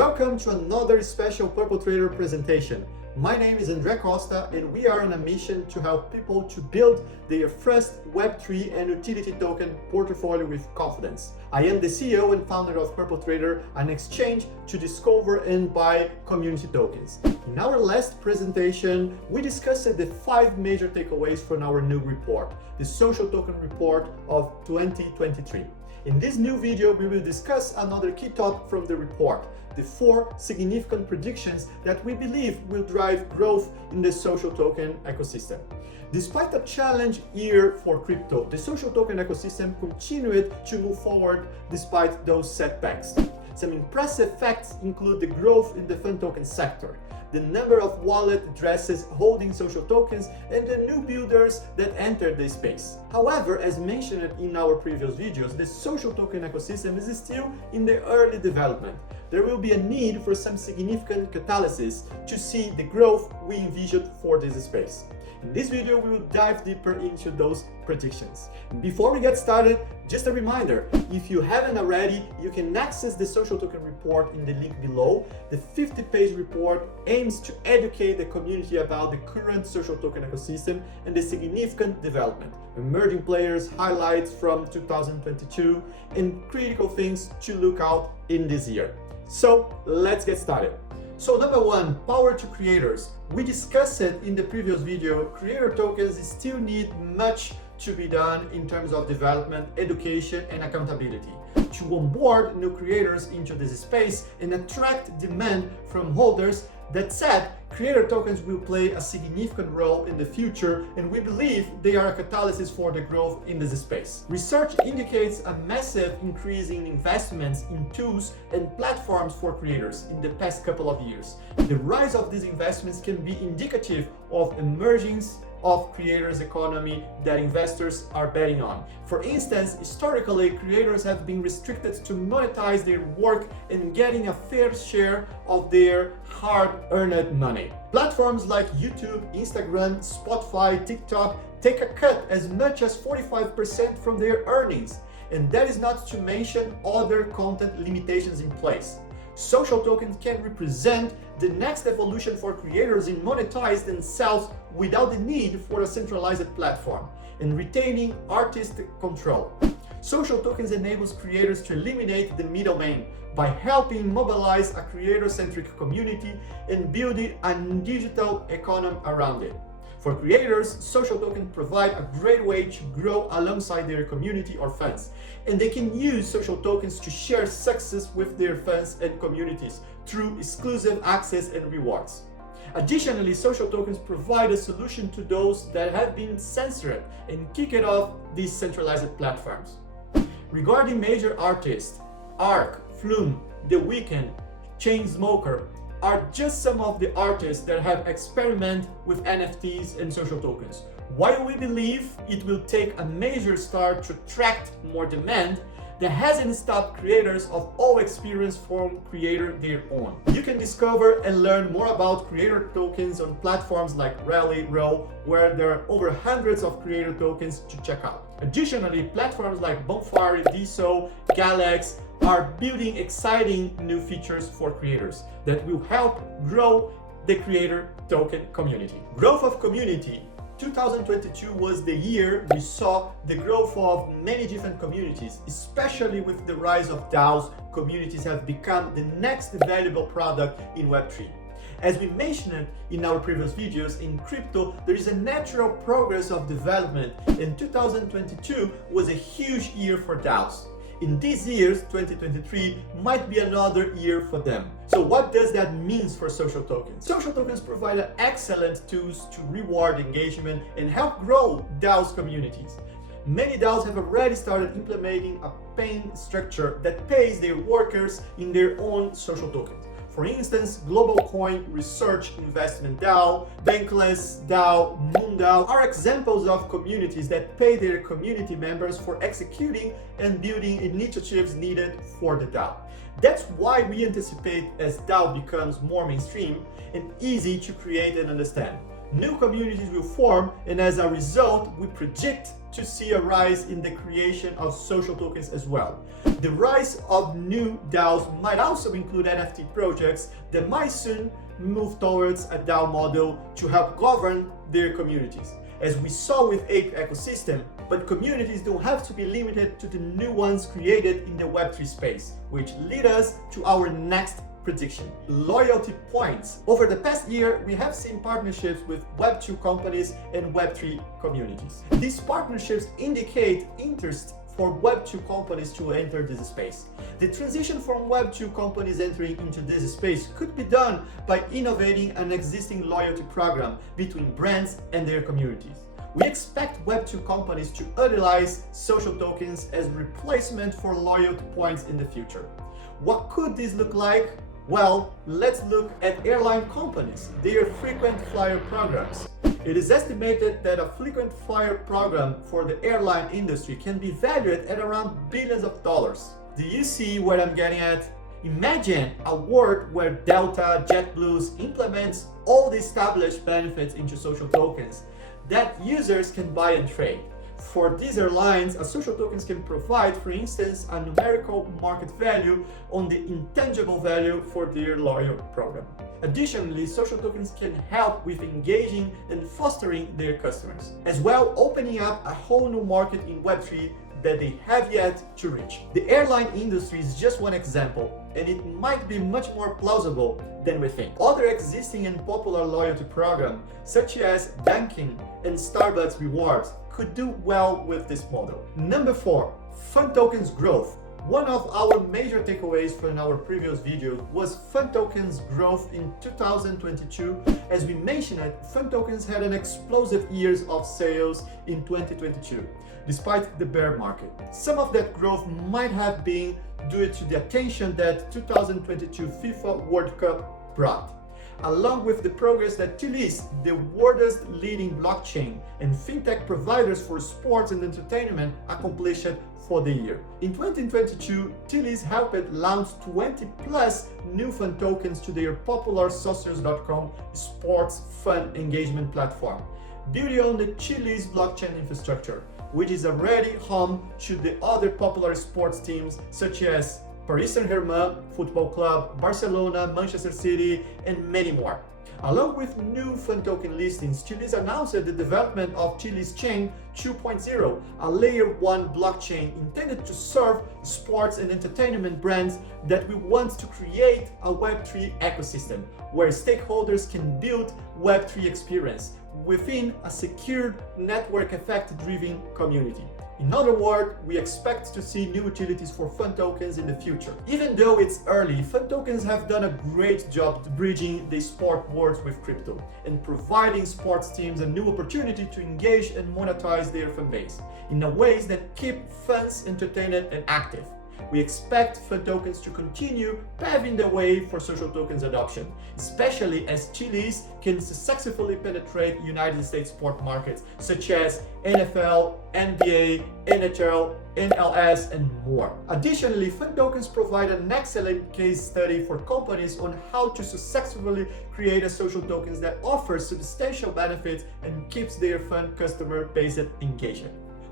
Welcome to another special Purple Trader presentation. My name is André Costa and we are on a mission to help people to build their first Web3 and utility token portfolio with confidence. I am the CEO and founder of Purple Trader, an exchange to discover and buy community tokens. In our last presentation, we discussed the 5 major takeaways from our new report, the Social Token Report of 2023. In this new video, we will discuss another key topic from the report, the 4 significant predictions that we believe will drive growth in the social token ecosystem. Despite a challenging year for crypto, the social token ecosystem continued to move forward despite those setbacks. Some impressive facts include the growth in the fund token sector, the number of wallet addresses holding social tokens, and the new builders that entered the space. However, as mentioned in our previous videos, the social token ecosystem is still in the early development. There will be a need for some significant catalysis to see the growth we envisioned for this space. In this video, we will dive deeper into those predictions. Before we get started, just a reminder, if you haven't already, you can access the Social Token Report in the link below. The 50-page report aims to educate the community about the current social token ecosystem and the significant development, emerging players, highlights from 2022, and critical things to look out in this year. So let's get started. So number 1, power to creators. We discussed it in the previous video. Creator tokens still need much to be done in terms of development, education, and accountability to onboard new creators into this space and attract demand from holders. That said, creator tokens will play a significant role in the future, and we believe they are a catalyst for the growth in this space. Research indicates a massive increase in investments in tools and platforms for creators in the past couple of years. The rise of these investments can be indicative of emergence of creators economy that investors are betting on. For instance, historically, creators have been restricted to monetize their work and getting a fair share of their hard-earned money. Platforms like YouTube, Instagram, Spotify, TikTok take a cut as much as 45% from their earnings, and that is not to mention other content limitations in place. Social tokens can represent the next evolution for creators in monetizing themselves without the need for a centralized platform and retaining artistic control. Social tokens enables creators to eliminate the middleman by helping mobilize a creator-centric community and building a digital economy around it. For creators, social tokens provide a great way to grow alongside their community or fans, and they can use social tokens to share success with their fans and communities through exclusive access and rewards. Additionally, social tokens provide a solution to those that have been censored and kicked off these centralized platforms. Regarding major artists, Ark, Flume, The Weeknd, Chainsmoker are just some of the artists that have experimented with NFTs and social tokens. While we believe it will take a major start to attract more demand, that hasn't stopped creators of all experience from creating their own. You can discover and learn more about creator tokens on platforms like Rally, Row, where there are over hundreds of creator tokens to check out. Additionally, platforms like Bonfire, Diso, Galax are building exciting new features for creators that will help grow the creator token community. Growth of community. 2022 was the year we saw the growth of many different communities, especially with the rise of DAOs. Communities have become the next valuable product in Web3. As we mentioned in our previous videos, in crypto, there is a natural progress of development, and 2022 was a huge year for DAOs. In these years, 2023 might be another year for them. So what does that mean for social tokens? Social tokens provide excellent tools to reward engagement and help grow DAOs communities. Many DAOs have already started implementing a payment structure that pays their workers in their own social tokens. For instance, Global Coin, Research Investment DAO, Bankless DAO, MoonDAO are examples of communities that pay their community members for executing and building initiatives needed for the DAO. That's why we anticipate as DAO becomes more mainstream and easy to create and understand. New communities will form, and as a result, we predict to see a rise in the creation of social tokens as well. The rise of new DAOs might also include NFT projects that might soon move towards a DAO model to help govern their communities. As we saw with Ape ecosystem, but communities don't have to be limited to the new ones created in the Web3 space, which lead us to our next prediction: loyalty points. Over the past year, we have seen partnerships with Web2 companies and Web3 communities. These partnerships indicate interest for Web2 companies to enter this space. The transition from Web2 companies entering into this space could be done by innovating an existing loyalty program between brands and their communities. We expect Web2 companies to utilize social tokens as replacement for loyalty points in the future. What could this look like? Well, let's look at airline companies, their frequent flyer programs. It is estimated that a frequent flyer program for the airline industry can be valued at around billions of dollars. Do you see what I'm getting at? Imagine a world where Delta, JetBlue implements all the established benefits into social tokens that users can buy and trade. For these airlines, a social tokens can provide, for instance, a numerical market value on the intangible value for their loyalty program. Additionally, social tokens can help with engaging and fostering their customers, as well opening up a whole new market in Web3 that they have yet to reach. The airline industry is just one example, and it might be much more plausible than we think. Other existing and popular loyalty programs, such as banking and Starbucks rewards, could do well with this model. Number 4, fun tokens growth. One of our major takeaways from our previous video was fun tokens growth in 2022. As we mentioned it, fun tokens had an explosive years of sales in 2022, despite the bear market. Some of that growth might have been due to the attention that 2022 FIFA World Cup brought, along with the progress that Chiliz, the world's leading blockchain and fintech providers for sports and entertainment, accomplished for the year. In 2022, Chiliz helped launch 20 plus new fun tokens to their popular socios.com sports fun engagement platform, built on the Chiliz blockchain infrastructure, which is already home to the other popular sports teams such as Paris Saint-Germain Football Club, Barcelona, Manchester City, and many more. Along with new fun token listings, Chiliz announced the development of Chiliz Chain 2.0, a layer 1 blockchain intended to serve sports and entertainment brands that we want to create a Web3 ecosystem where stakeholders can build Web3 experience within a secure network effect driven community. In other words, we expect to see new utilities for fun tokens in the future. Even though it's early, fun tokens have done a great job bridging the sport world with crypto and providing sports teams a new opportunity to engage and monetize their fan base in a ways that keep fans entertained and active. We expect fun tokens to continue paving the way for social tokens adoption, especially as Chiliz can successfully penetrate United States sport markets such as NFL, NBA, NHL, NLS, and more. Additionally, fun tokens provide an excellent case study for companies on how to successfully create a social tokens that offers substantial benefits and keeps their fun customer base engaged.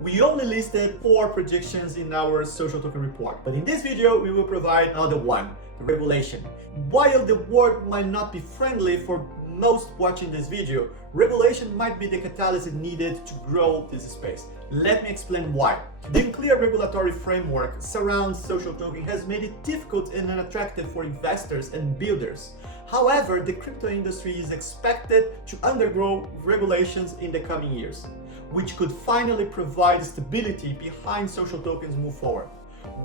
We only listed 4 predictions in our social token report, but in this video we will provide another one: regulation. While the world might not be friendly for most watching this video, regulation might be the catalyst needed to grow this space. Let me explain why. The unclear regulatory framework surrounding social token has made it difficult and unattractive for investors and builders. However, the crypto industry is expected to undergo regulations in the coming years, which could finally provide stability behind social tokens move forward.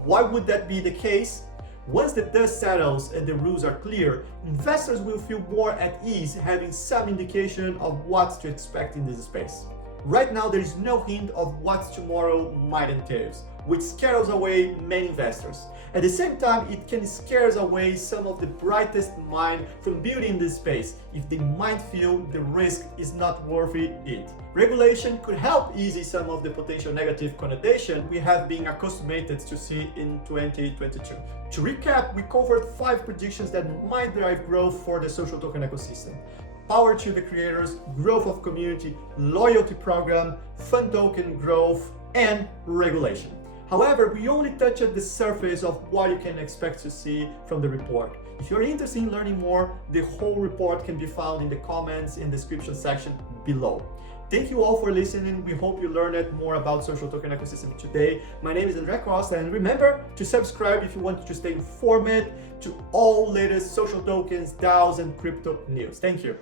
Why would that be the case? Once the dust settles and the rules are clear, investors will feel more at ease having some indication of what to expect in this space. Right now, there is no hint of what tomorrow might entail, which scares away many investors. At the same time, it can scare away some of the brightest minds from building this space if they might feel the risk is not worth it. Regulation could help ease some of the potential negative connotation we have been accustomed to see in 2022. To recap, we covered 5 predictions that might drive growth for the social token ecosystem. power to the creators, growth of community, loyalty program, fund token growth, and regulation. However, we only touched the surface of what you can expect to see from the report. If you're interested in learning more, the whole report can be found in the comments and description section below. Thank you all for listening. We hope you learned more about social token ecosystem today. My name is Andre Costa, and remember to subscribe if you want to stay informed to all latest social tokens, DAOs, and crypto news. Thank you.